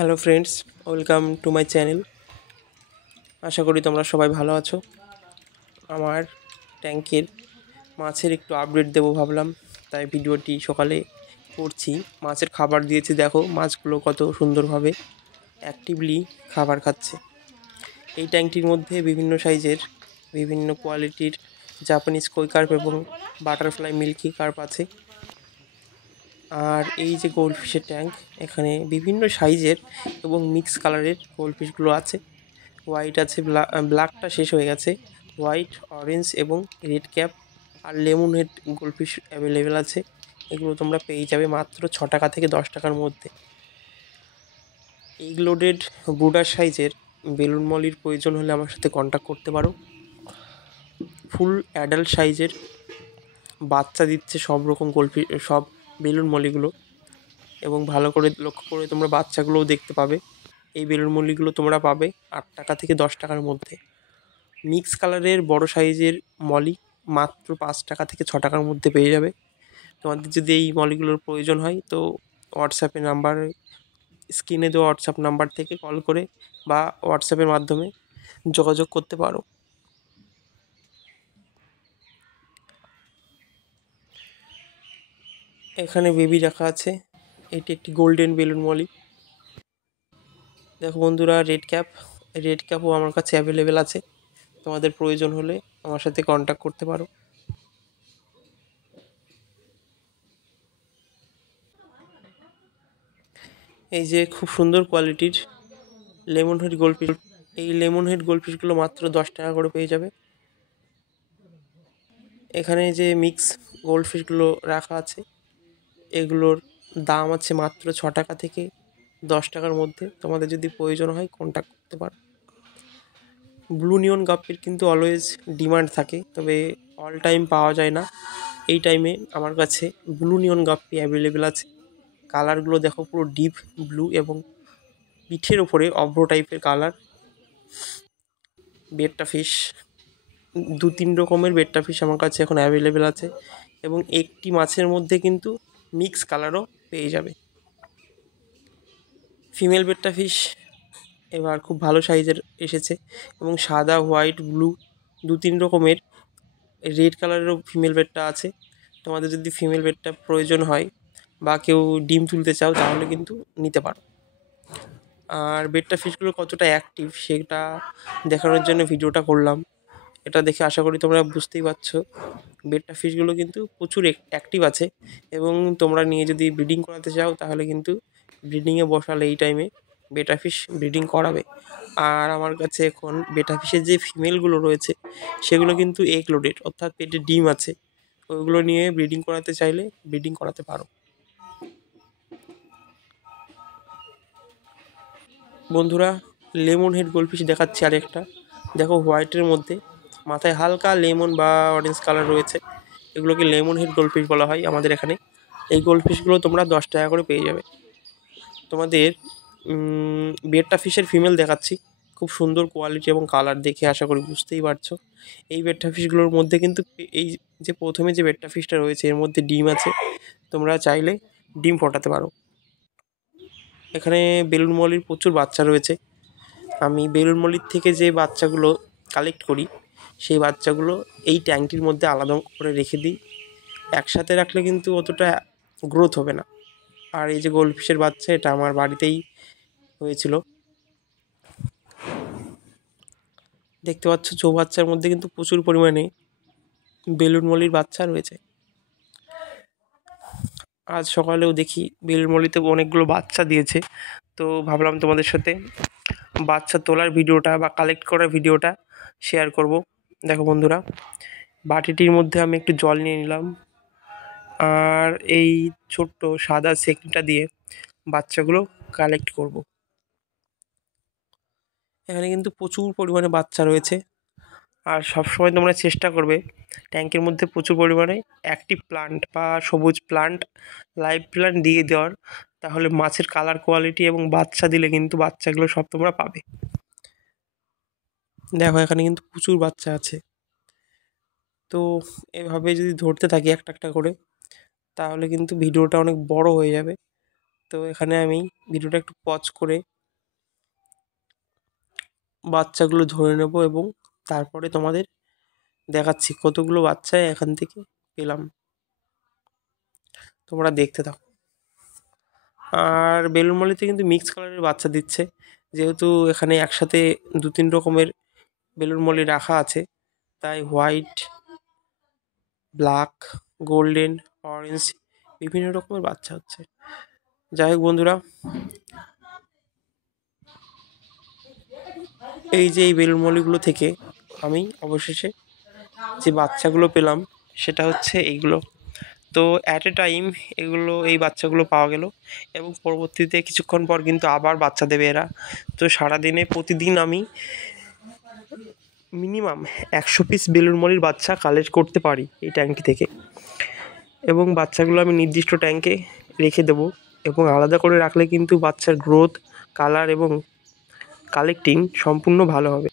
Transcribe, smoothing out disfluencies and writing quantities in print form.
Hello friends, welcome to my channel. আশা করি তোমরা সবাই ভালো আছো। আমার ট্যাঙ্কের মাছের একটু আপডেট দেবো ভাবলাম, তাই ভিডিওটি সকালে করছি। মাছের খাবার দিয়েছি, দেখো মাছগুলো কত সুন্দরভাবে অ্যাক্টিভলি খাবার খাচ্ছে। এই ট্যাঙ্কটির মধ্যে বিভিন্ন সাইজের বিভিন্ন কোয়ালিটির জাপানিজ কই কার্প এবং বাটারফ্লাই মিল্কি কার্প আছে। আর এই যে গোল্ডফিশের ট্যাঙ্ক, এখানে বিভিন্ন সাইজের এবং মিক্স কালারের গোল্ডফিশগুলো আছে। হোয়াইট আছে, ব্ল্যাকটা শেষ হয়ে গেছে। হোয়াইট, অরেঞ্জ এবং রেড ক্যাপ আর লেমন হেড গোল্ডফিশ অ্যাভেলেবেল আছে। এগুলো তোমরা পেয়ে যাবে মাত্র 6 টাকা থেকে 10 টাকার মধ্যে। এগ লোডেড ব্রুডার সাইজের বেলুন মলির প্রয়োজন হলে আমার সাথে কন্ট্যাক্ট করতে পারো। ফুল অ্যাডাল্ট সাইজের বাচ্চা দিচ্ছে সব রকম গোল্ডফিশ, সব বেলুন মলিগুলো, এবং ভালো করে লক্ষ্য করে তোমরা বাচ্চাগুলোও দেখতে পাবে। এই বেলুন মলিগুলো তোমরা পাবে 8 টাকা থেকে 10 টাকার মধ্যে। মিক্স কালারের বড় সাইজের মলি মাত্র 5 টাকা থেকে 6 টাকার মধ্যে পেয়ে যাবে। তোমাদের যদি এই মলিগুলোর প্রয়োজন হয় তো হোয়াটসঅ্যাপে নাম্বার, স্ক্রিনে দেওয়া হোয়াটসঅ্যাপ নাম্বার থেকে কল করে বা হোয়াটসঅ্যাপের মাধ্যমে যোগাযোগ করতে পারো। এখানে বেবি রাখা আছে। এটি একটি গোল্ডেন বেলুন মলি। দেখো বন্ধুরা, রেড ক্যাপও আমার কাছে অ্যাভেলেবেল আছে। তোমাদের প্রয়োজন হলে আমার সাথে কন্ট্যাক্ট করতে পারো। এই যে খুব সুন্দর কোয়ালিটির লেমন হেড গোল্ডফিশ, এই লেমন হেড গোল্ডফিশগুলো মাত্র 10 টাকা করে পেয়ে যাবে। এখানে যে মিক্স গোল্ডফিশগুলো রাখা আছে, এগুলোর দাম আছে মাত্র 6 টাকা থেকে 10 টাকার মধ্যে। তোমাদের যদি প্রয়োজন হয় কন্ট্যাক্ট করতে পারো। ব্লু নিয়ন গাপ্পির কিন্তু অলওয়েজ ডিমান্ড থাকে, তবে অল টাইম পাওয়া যায় না। এই টাইমে আমার কাছে ব্লু নিয়ন গাপ্পি অ্যাভেলেবেল আছে। কালারগুলো দেখো, পুরো ডিপ ব্লু এবং পিঠের ওপরে অভ্র টাইপের কালার। বেটটা ফিশ, 2-3 রকমের বেটটা ফিশ আমার কাছে এখন অ্যাভেলেবেল আছে, এবং একটি মাছের মধ্যে কিন্তু মিক্স কালারও পেয়ে যাবে। ফিমেল বেটটা ফিশ এবার খুব ভালো সাইজের এসেছে, এবং সাদা, হোয়াইট, ব্লু 2-3 রকমের রেড কালারেরও ফিমেল বেটটা আছে। তোমাদের যদি ফিমেল বেটটা প্রয়োজন হয় বা কেউ ডিম তুলতে চাও তাহলে কিন্তু নিতে পারো। আর বেটটা ফিশগুলো কতটা অ্যাক্টিভ সেটা দেখানোর জন্য ভিডিওটা করলাম। এটা দেখে আশা করি তোমরা বুঝতেই পারছো বেটটা ফিশগুলো কিন্তু প্রচুর অ্যাক্টিভ আছে, এবং তোমরা নিয়ে যদি ব্রিডিং করাতে চাও তাহলে কিন্তু ব্রিডিংয়ে বসালে এই টাইমে বেটা ফিশ ব্রিডিং করাবে। আর আমার কাছে এখন বেটা ফিশের যে ফিমেলগুলো রয়েছে সেগুলো কিন্তু এগ লোডেড, অর্থাৎ পেটে ডিম আছে। ওইগুলো নিয়ে ব্রিডিং করাতে চাইলে ব্রিডিং করাতে পারো। বন্ধুরা, লেমন হেড গোল্ডফিশ দেখাচ্ছি আরেকটা। দেখো, হোয়াইটের মধ্যে মাথায় হালকা লেমন বা অরেঞ্জ কালার রয়েছে। এগুলোকে লেমন হেড গোল্ডফিশ বলা হয় আমাদের এখানে। এই গোল্ডফিশগুলো তোমরা 10 টাকা করে পেয়ে যাবে। তোমাদের বেটটা ফিশের ফিমেল দেখাচ্ছি। খুব সুন্দর কোয়ালিটি এবং কালার দেখে আশা করি বুঝতেই পারছো। এই বেটটা ফিশগুলোর মধ্যে কিন্তু এই যে প্রথমে যে বেটটা ফিশটা রয়েছে এর মধ্যে ডিম আছে। তোমরা চাইলে ডিম ফোটাতে পারো। এখানে বেলুন মলির প্রচুর বাচ্চা রয়েছে। আমি বেলুন মলির থেকে যে বাচ্চাগুলো কালেক্ট করি সেই বাচ্চাগুলো এই ট্যাঙ্কটির মধ্যে আলাদা করে রেখে দিই। একসাথে রাখলে কিন্তু অতটা গ্রোথ হবে না। আর এই যে গোল্ডফিশের বাচ্চা, এটা আমার বাড়িতেই হয়েছিল। দেখতে পাচ্ছ চৌবাচ্চার মধ্যে কিন্তু প্রচুর পরিমাণে বেলুন মলির বাচ্চা রয়েছে। আজ সকালেও দেখি বেলুন মলিতে অনেকগুলো বাচ্চা দিয়েছে, তো ভাবলাম তোমাদের সাথে বাচ্চা তোলার ভিডিওটা বা কালেক্ট করার ভিডিওটা শেয়ার করব। দেখো বন্ধুরা, বাটিটির মধ্যে আমি একটু জল নিয়ে নিলাম, আর এই ছোট্ট সাদা সেকনিটা দিয়ে বাচ্চাগুলো কালেক্ট করব। এখানে কিন্তু প্রচুর পরিমাণে বাচ্চা রয়েছে। আর সবসময় তোমরা চেষ্টা করবে ট্যাঙ্কের মধ্যে প্রচুর পরিমাণে অ্যাক্টিভ প্লান্ট বা সবুজ প্লান্ট, লাইভ প্লান্ট দিয়ে দেওয়ার। তাহলে মাছের কালার কোয়ালিটি এবং বাচ্চা দিলে কিন্তু বাচ্চাগুলো সব তোমরা পাবে। দেখো, এখানে কিন্তু প্রচুর বাচ্চা আছে। তো এভাবে যদি ধরতে থাকি একটা একটা করে তাহলে কিন্তু ভিডিওটা অনেক বড় হয়ে যাবে। তো এখানে আমি ভিডিওটা একটু পজ করে বাচ্চাগুলো ধরে নেব এবং তারপরে তোমাদের দেখাচ্ছি কতগুলো বাচ্চা এখান থেকে পেলাম। তোমরা দেখতে থাকো। আর বেলুন মলিতে কিন্তু মিক্স কালারের বাচ্চা দিচ্ছে, যেহেতু এখানে একসাথে 2-3 রকমের বেলুন মলি রাখা আছে, তাই হোয়াইট, ব্ল্যাক, গোল্ডেন, অরেঞ্জ বিভিন্ন রকমের বাচ্চা হচ্ছে। যাই হোক বন্ধুরা, এই যে এই বেলুন মলিগুলো থেকে আমি অবশেষে যে বাচ্চাগুলো পেলাম সেটা হচ্ছে এইগুলো। তো অ্যাট এ টাইম এই বাচ্চাগুলো পাওয়া গেল এবং পরবর্তীতে কিছুক্ষণ পর কিন্তু আবার বাচ্চা দেবে এরা। তো সারাদিনে প্রতিদিন আমি মিনিমাম 100 পিস বেলুন মলির বাচ্চা কালেক্ট করতে পারি এই ট্যাঙ্কি থেকে, এবং বাচ্চাগুলো আমি নির্দিষ্ট ট্যাঙ্কে রেখে দেবো, এবং আলাদা করে রাখলে কিন্তু বাচ্চার গ্রোথ, কালার এবং কালেক্টিং সম্পূর্ণ ভালো হবে।